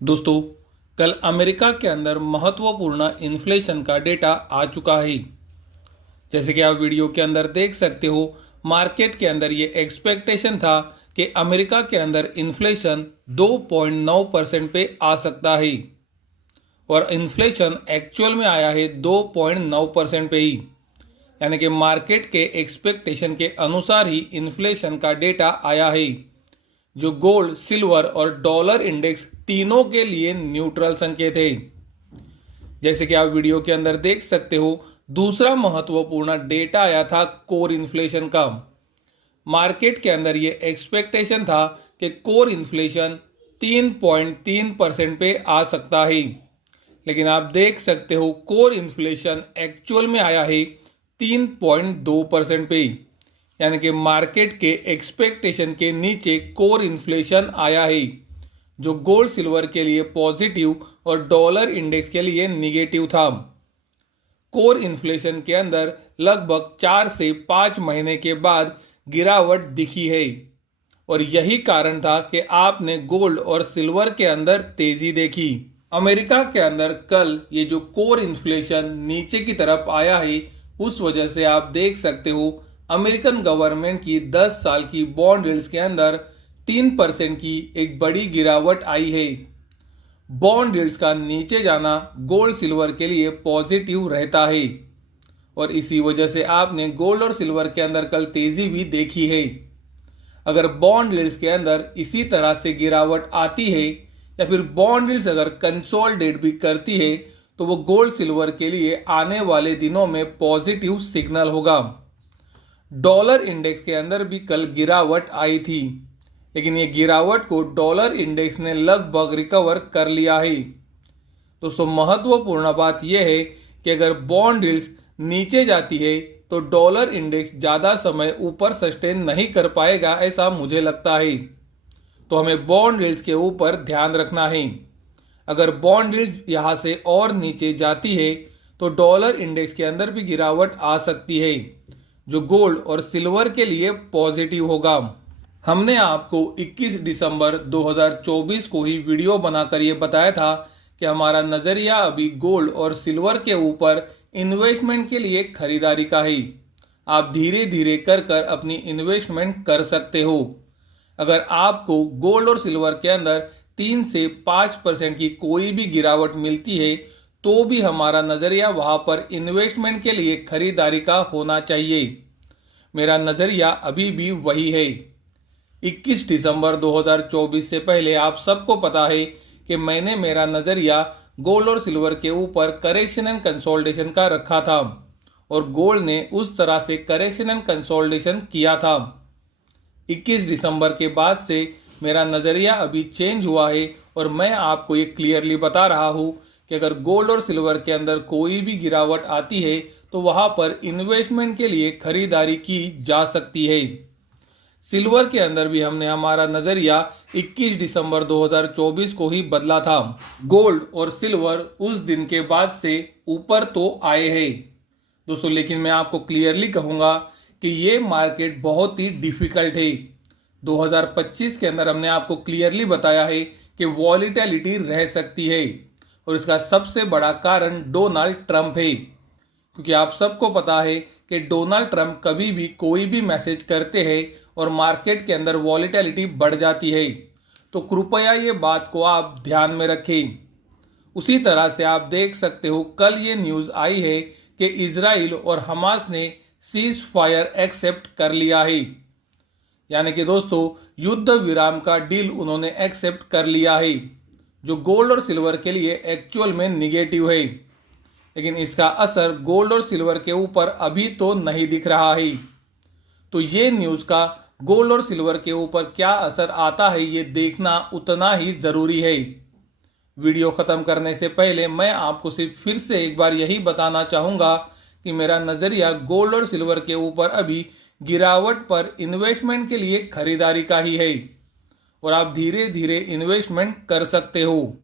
दोस्तों, कल अमेरिका के अंदर महत्वपूर्ण इन्फ्लेशन का डेटा आ चुका है। जैसे कि आप वीडियो के अंदर देख सकते हो, मार्केट के अंदर ये एक्सपेक्टेशन था कि अमेरिका के अंदर इन्फ्लेशन 2.9% पे आ सकता है और इन्फ्लेशन एक्चुअल में आया है 2.9% पे ही। यानी कि मार्केट के एक्सपेक्टेशन के अनुसार ही इन्फ्लेशन का डेटा आया है, जो गोल्ड, सिल्वर और डॉलर इंडेक्स तीनों के लिए न्यूट्रल संकेत है। जैसे कि आप वीडियो के अंदर देख सकते हो, दूसरा महत्वपूर्ण डेटा आया था कोर इन्फ्लेशन का। मार्केट के अंदर ये एक्सपेक्टेशन था कि कोर इन्फ्लेशन 3.3% पे आ सकता है, लेकिन आप देख सकते हो कोर इन्फ्लेशन एक्चुअल में आया है 3.2% पे। यानी कि मार्केट के एक्सपेक्टेशन के नीचे कोर इन्फ्लेशन आया है, जो गोल्ड सिल्वर के लिए पॉजिटिव और डॉलर इंडेक्स के लिए निगेटिव था। कोर इन्फ्लेशन के अंदर लगभग 4 से 5 महीने के बाद गिरावट दिखी है और यही कारण था कि आपने गोल्ड और सिल्वर के अंदर तेजी देखी। अमेरिका के अंदर कल ये जो कोर इन्फ्लेशन नीचे की तरफ आया है, उस वजह से आप देख सकते हो अमेरिकन गवर्नमेंट की 10 साल की बॉन्ड यील्ड्स के अंदर 3% की एक बड़ी गिरावट आई है। बॉन्ड यील्ड्स का नीचे जाना गोल्ड सिल्वर के लिए पॉजिटिव रहता है और इसी वजह से आपने गोल्ड और सिल्वर के अंदर कल तेजी भी देखी है। अगर बॉन्ड यील्ड्स के अंदर इसी तरह से गिरावट आती है या फिर बॉन्ड यील्ड्स अगर कंसोलिडेट भी करती है, तो वो गोल्ड सिल्वर के लिए आने वाले दिनों में पॉजिटिव सिग्नल होगा। डॉलर इंडेक्स के अंदर भी कल गिरावट आई थी, लेकिन ये गिरावट को डॉलर इंडेक्स ने लगभग रिकवर कर लिया है। दोस्तों, महत्वपूर्ण बात यह है कि अगर बॉन्ड यील्ड्स नीचे जाती है तो डॉलर इंडेक्स ज़्यादा समय ऊपर सस्टेन नहीं कर पाएगा, ऐसा मुझे लगता है। तो हमें बॉन्ड यील्ड्स के ऊपर ध्यान रखना है। अगर बॉन्ड यील्ड यहाँ से और नीचे जाती है तो डॉलर इंडेक्स के अंदर भी गिरावट आ सकती है, जो गोल्ड और सिल्वर के लिए पॉजिटिव होगा। हमने आपको 21 दिसंबर 2024 को ही वीडियो बनाकर ये बताया था कि हमारा नज़रिया अभी गोल्ड और सिल्वर के ऊपर इन्वेस्टमेंट के लिए खरीदारी का है। आप धीरे धीरे कर कर अपनी इन्वेस्टमेंट कर सकते हो। अगर आपको गोल्ड और सिल्वर के अंदर 3 से 5% की कोई भी गिरावट मिलती है, तो भी हमारा नज़रिया वहाँ पर इन्वेस्टमेंट के लिए खरीदारी का होना चाहिए। मेरा नज़रिया अभी भी वही है। 21 दिसंबर 2024 से पहले आप सबको पता है कि मैंने मेरा नज़रिया गोल्ड और सिल्वर के ऊपर करेक्शन एंड कंसोलिडेशन का रखा था और गोल्ड ने उस तरह से करेक्शन एंड कंसोलिडेशन किया था। 21 दिसंबर के बाद से मेरा नज़रिया अभी चेंज हुआ है और मैं आपको ये क्लियरली बता रहा हूँ कि अगर गोल्ड और सिल्वर के अंदर कोई भी गिरावट आती है तो वहाँ पर इन्वेस्टमेंट के लिए खरीदारी की जा सकती है। सिल्वर के अंदर भी हमने हमारा नज़रिया 21 दिसंबर 2024 को ही बदला था। गोल्ड और सिल्वर उस दिन के बाद से ऊपर तो आए हैं दोस्तों, लेकिन मैं आपको क्लियरली कहूँगा कि ये मार्केट बहुत ही डिफिकल्ट है। 2025 के अंदर हमने आपको क्लियरली बताया है कि वॉलीटिलिटी रह सकती है और इसका सबसे बड़ा कारण डोनाल्ड ट्रंप है, क्योंकि आप सबको पता है कि डोनाल्ड ट्रंप कभी भी कोई भी मैसेज करते हैं और मार्केट के अंदर वॉलीटिलिटी बढ़ जाती है। तो कृपया ये बात को आप ध्यान में रखें। उसी तरह से आप देख सकते हो, कल ये न्यूज़ आई है कि इजराइल और हमास ने सीज फायर एक्सेप्ट कर लिया है। यानी कि दोस्तों, युद्ध विराम का डील उन्होंने एक्सेप्ट कर लिया है, जो गोल्ड और सिल्वर के लिए एक्चुअल में निगेटिव है। लेकिन इसका असर गोल्ड और सिल्वर के ऊपर अभी तो नहीं दिख रहा है। तो ये न्यूज़ का गोल्ड और सिल्वर के ऊपर क्या असर आता है, ये देखना उतना ही ज़रूरी है। वीडियो ख़त्म करने से पहले मैं आपको सिर्फ फिर से एक बार यही बताना चाहूँगा कि मेरा नज़रिया गोल्ड और सिल्वर के ऊपर अभी गिरावट पर इन्वेस्टमेंट के लिए खरीदारी का ही है और आप धीरे धीरे इन्वेस्टमेंट कर सकते हो।